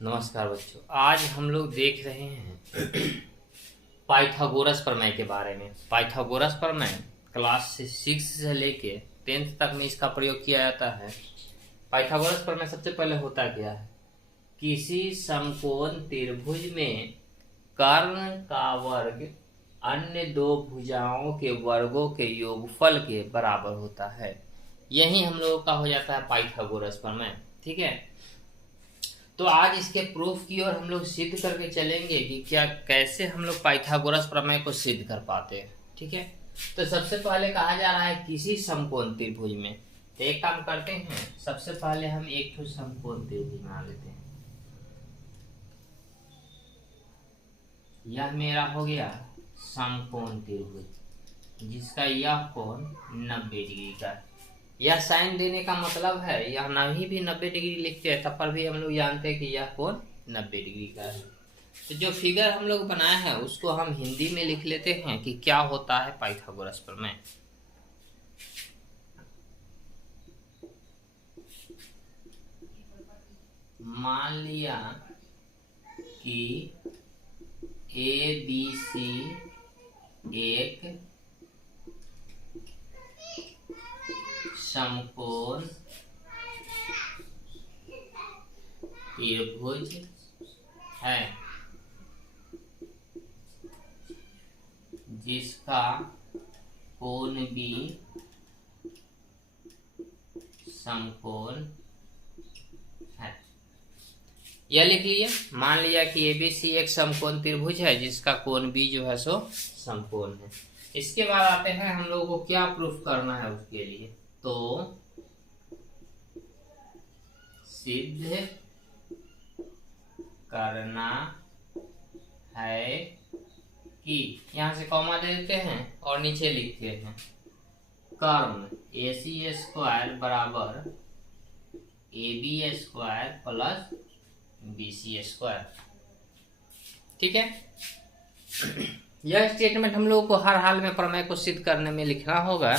नमस्कार बच्चों, आज हम लोग देख रहे हैं पाइथागोरस प्रमेय के बारे में। पाइथागोरस प्रमेय क्लास 6 से लेके 10th तक में इसका प्रयोग किया जाता है। पाइथागोरस प्रमेय सबसे पहले होता क्या है? किसी समकोण त्रिभुज में कर्ण का वर्ग अन्य दो भुजाओं के वर्गों के योगफल के बराबर होता है। यही हम लोगों का हो जाता है पाइथागोरस प्रमेय। ठीक है, तो आज इसके प्रूफ की ओर हम लोग सिद्ध करके चलेंगे कि क्या कैसे हम लोग पाइथागोरस प्रमेय को सिद्ध कर पाते हैं। ठीक है, तो सबसे पहले कहा जा रहा है किसी समकोण त्रिभुज में। तो एक काम करते हैं, सबसे पहले हम एक तो समकोण त्रिभुज बना लेते हैं। यह मेरा हो गया समकोण त्रिभुज जिसका यह कोण 90 डिग्री का है। यह साइन देने का मतलब है, यह नहीं भी 90 डिग्री लिखते हैं तब पर भी हम लोग जानते हैं कि यह कोण 90 डिग्री का है। तो जो फिगर हम लोग बनाए हैं उसको हम हिंदी में लिख लेते हैं कि क्या होता है पाइथागोरस प्रमेय। मान लिया कि ABC एक समकोण त्रिभुज है जिसका कोण भी समकोण है। यह लिख लिए। मान लिया कि ABC एक समकोण त्रिभुज है जिसका कोण भी जो है सो समकोण है। इसके बाद आते हैं हम लोगों को क्या प्रूफ करना है उसके लिए। तो सिद्ध करना है कि यहां से कॉमा दे देते हैं और नीचे लिखते हैं कर्ण AC स्क्वायर बराबर AB square plus BC square. ठीक है, यह स्टेटमेंट हम लोगों को हर हाल में प्रमेय को सिद्ध करने में लिखना होगा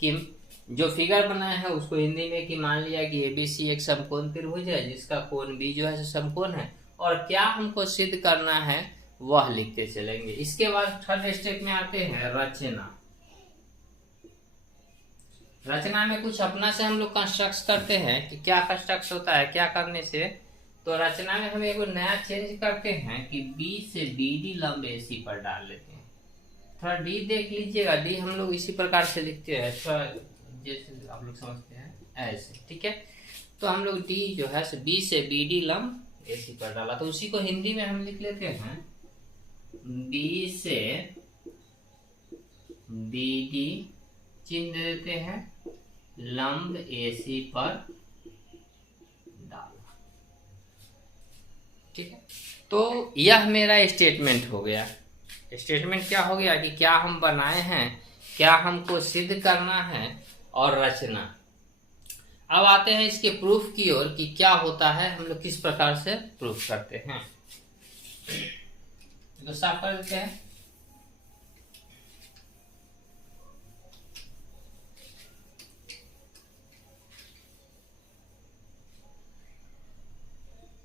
कि जो फिगर बनाया है उसको हिंदी में कि मान लिया कि ABC एक समकोण त्रिभुज है जिसका कोण भी जो है समकोण है, और क्या हमको सिद्ध करना है वह लिखते चलेंगे। इसके बाद थर्ड स्टेप में आते हैं रचना। रचना में कुछ अपना से हम लोग कंस्ट्रक्ट करते हैं कि क्या कंस्ट्रक्ट होता है क्या करने से। तो रचना में हम एक नया चेंज करते हैं कि B से BD लंब AC पर डाल लेते हैं। थोड़ा D देख लीजिएगा, D हम लोग इसी प्रकार से लिखते हैं, थोड़ा जैसे आप लोग समझते हैं ऐसे। ठीक है, तो हम लोग D जो है B से BD लंब AC पर डाला, तो उसी को हिंदी में हम लिख लेते हैं B से BD चिन्ह दे देते हैं लंब AC पर डाला। ठीक है, तो यह मेरा स्टेटमेंट हो गया। स्टेटमेंट क्या हो गया कि क्या हम बनाए हैं, क्या हमको सिद्ध करना है, और रचना। अब आते हैं इसके प्रूफ की ओर कि क्या होता है, हम लोग किस प्रकार से प्रूफ करते हैं। तो साफ कर देते हैं।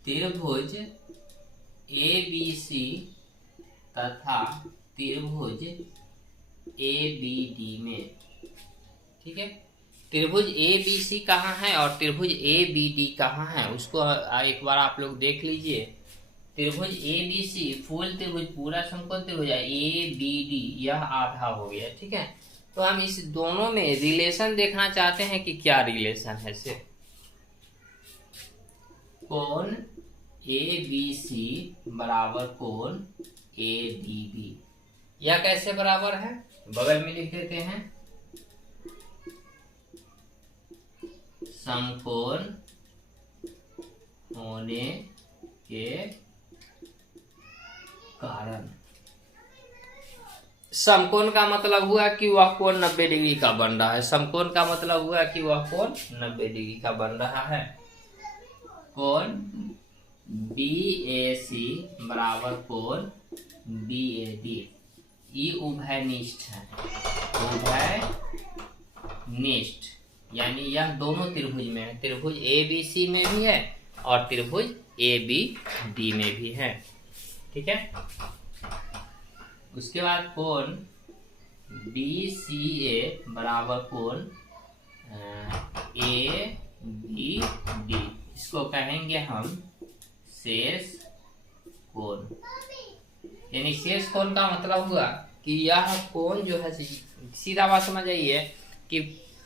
त्रिभुज ABC तथा त्रिभुज ABD में। ठीक है, त्रिभुज ABC कहाँ है और त्रिभुज ABD कहाँ है उसको एक बार आप लोग देख लीजिए। त्रिभुज ABC फुल त्रिभुज पूरा समकोण त्रिभुज है, ABD यह आधा हो गया। ठीक है, तो हम इस दोनों में रिलेशन देखना चाहते हैं कि क्या रिलेशन है से। कोण ABC बराबर कोण ADB। यह कैसे बराबर है, बगल में लिख देते हैं समकोण होने के कारण। समकोण का मतलब हुआ कि वह कोण 90 डिग्री का बन रहा है। समकोण का मतलब हुआ कि वह कोण 90 डिग्री का बन रहा है। कोण BAC बराबर कोण BAD। ये उभयनिष्ठ है, उभयनिष्ठ यानी यह दोनों त्रिभुज में है। त्रिभुज ABC में भी है और त्रिभुज ए बी डी में भी है। ठीक है, उसके बाद कोण बी सी ए बराबर कोण ए बी डी, इसको कहेंगे हम शेष कोण। यानी शेष कोण का मतलब हुआ कि यह कोण जो है, सीधा बात समझ आइए कि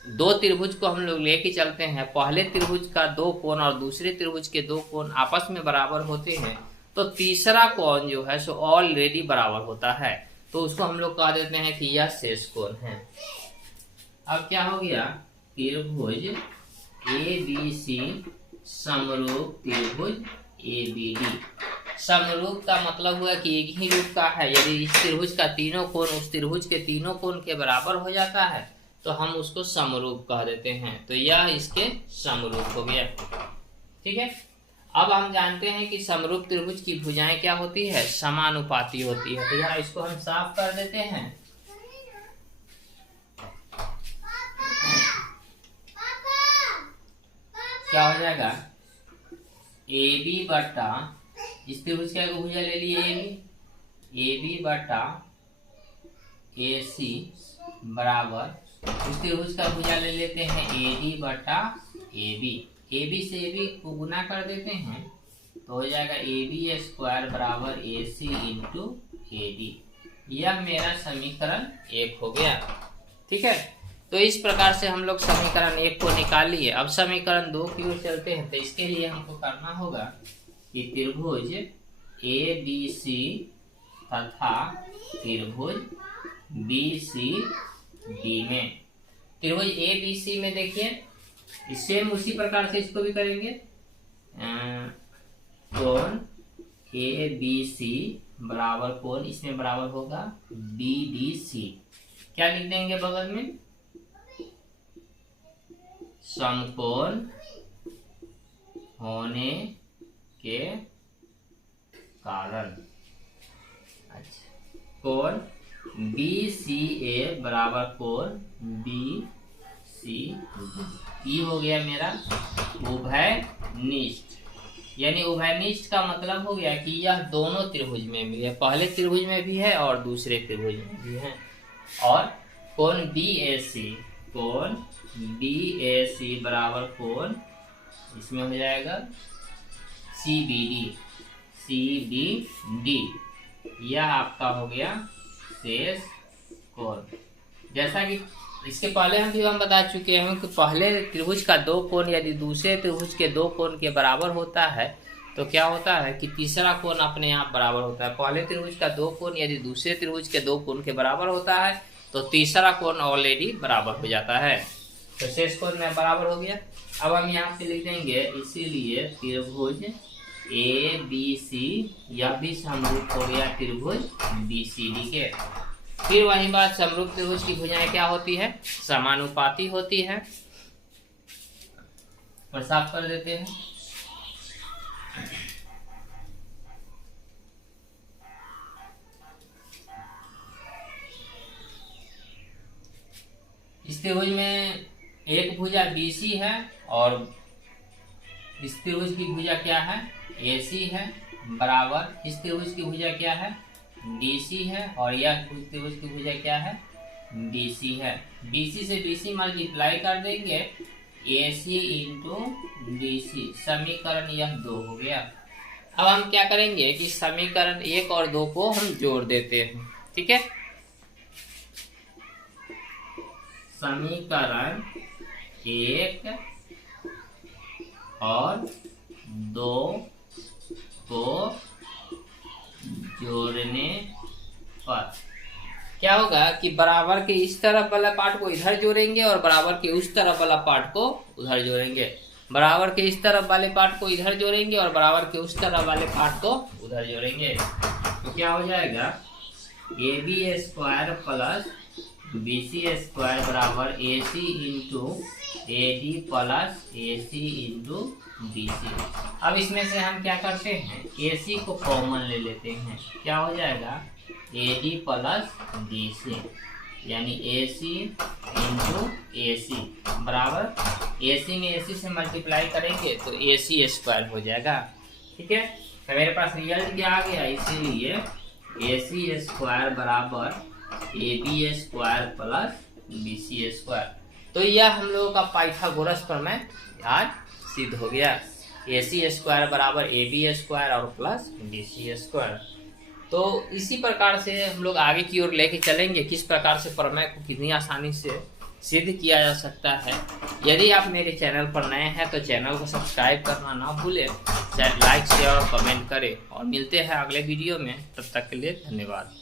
दो त्रिभुज को हम लोग लेके चलते हैं, पहले त्रिभुज का दो कोण और दूसरे त्रिभुज के दो कोण आपस में बराबर होते हैं, तो तीसरा कोण जो है सो ऑलरेडी बराबर होता है, तो उसको हम लोग कह देते हैं कि यह शेष कोण है। अब क्या हो गया, त्रिभुज ए बी सी समरूप त्रिभुज ए बी डी। समरूप का मतलब हुआ कि एक ही रूप का है। यदि इस त्रिभुज का तीनों कोण उस त्रिभुज के तीनों कोण के बराबर हो जाता है तो हम उसको समरूप कह देते हैं, तो यह इसके समरूप हो गया। ठीक है, अब हम जानते हैं कि समरूप त्रिभुज की भुजाएं क्या होती है, समानुपाती होती है। तो यहाँ इसको हम साफ कर देते हैं। क्या हो जाएगा, ए बी बटा, इस त्रिभुज का भुजा ले लिए ए बी बटा ए सी बराबर, इस त्रिभुज का भुजा ले लेते हैं ए डी बटा ए बी से ए बी को गुना कर देते हैं तो हो जाएगा ए बी स्क्वायर बराबर ए सी इंटू ए डी। यह मेरा समीकरण 1 हो गया। ठीक है, तो इस प्रकार से हम लोग समीकरण 1 को निकाल लिए। अब समीकरण 2 की ओर चलते हैं। तो इसके लिए हमको करना होगा कि त्रिभुज ए बी सी तथा त्रिभुज बी सी डी में, त्रिभुज ए बी सी में देखिए सेम उसी प्रकार से इसको भी करेंगे। कोण ए बी सी बराबर कोण इसमें बराबर होगा बी डी सी। क्या लिख देंगे बगल में, समकोण होने के कारण। अच्छा, कोण बी सी ए बराबर कोण बी सी ई हो गया मेरा उभयनिष्ठ। यानी उभयनिष्ठ का मतलब हो गया कि यह दोनों त्रिभुज में भी है, पहले त्रिभुज में भी है और दूसरे त्रिभुज में भी है। और कोण बी ए सी बराबर कोण इसमें हो जाएगा सी बी डी। यह आपका हो गया शेष कोण। जैसा कि इसके पहले हम बता चुके हैं कि पहले त्रिभुज का दो कोण यदि दूसरे त्रिभुज के दो कोण के बराबर होता है तो क्या होता है कि तीसरा कोण अपने आप बराबर होता है। पहले त्रिभुज का दो कोण यदि दूसरे त्रिभुज के दो कोण के बराबर होता है तो तीसरा कोण ऑलरेडी बराबर हो जाता है, तो शेष कोण में बराबर हो गया। अब हम यहाँ पे लिख देंगे, इसीलिए त्रिभुज ए बी सी यह भी समरूप हो गया त्रिभुज बी सी डी के। फिर वही बात, समरूप त्रिभुज की भुजाएं क्या होती है, समानुपाती होती है। और साफ कर देते हैं। इस त्रिभुज में एक भुजा BC है और इस त्रिभुज की भुजा क्या है, AC है, बराबर इस त्रिभुज की भुजा क्या है, DC है, और यह त्रिभुज की भुजा क्या है, BC है। BC से BC मल्टीप्लाई कर देंगे, AC इंटू DC, समीकरण यह 2 हो गया। अब हम क्या करेंगे कि समीकरण 1 और 2 को हम जोड़ देते हैं। ठीक है, समीकरण 1 और 2 को जोड़ने पर क्या होगा कि बराबर के इस तरफ वाला पार्ट को इधर जोड़ेंगे और बराबर के उस तरफ वाला पार्ट को उधर जोड़ेंगे। बराबर के इस तरफ वाले पार्ट को इधर जोड़ेंगे और बराबर के उस तरफ वाले पार्ट को उधर जोड़ेंगे। तो क्या हो जाएगा, AB square plus BC square बराबर AC into AD plus AC into BC। अब इसमें से हम क्या करते हैं, AC को कॉमन ले लेते हैं। क्या हो जाएगा, AD प्लस BC, यानी AC इंटू AC बराबर AC में AC से मल्टीप्लाई करेंगे तो AC स्क्वायर हो जाएगा। ठीक है, तो मेरे पास रिजल्ट क्या आ गया, इसीलिए AC स्क्वायर बराबर AB square plus BC square. तो यह हम लोगों का पाइथागोरस प्रमेय आज सिद्ध हो गया। AC स्क्वायर बराबर AB स्क्वायर और प्लस BC स्क्वायर। तो इसी प्रकार से हम लोग आगे की ओर लेके चलेंगे, किस प्रकार से प्रमेय को कितनी आसानी से सिद्ध किया जा सकता है। यदि आप मेरे चैनल पर नए हैं तो चैनल को सब्सक्राइब करना ना भूलें, लाइक शेयर और कमेंट करें, और मिलते हैं अगले वीडियो में। तब तक के लिए धन्यवाद।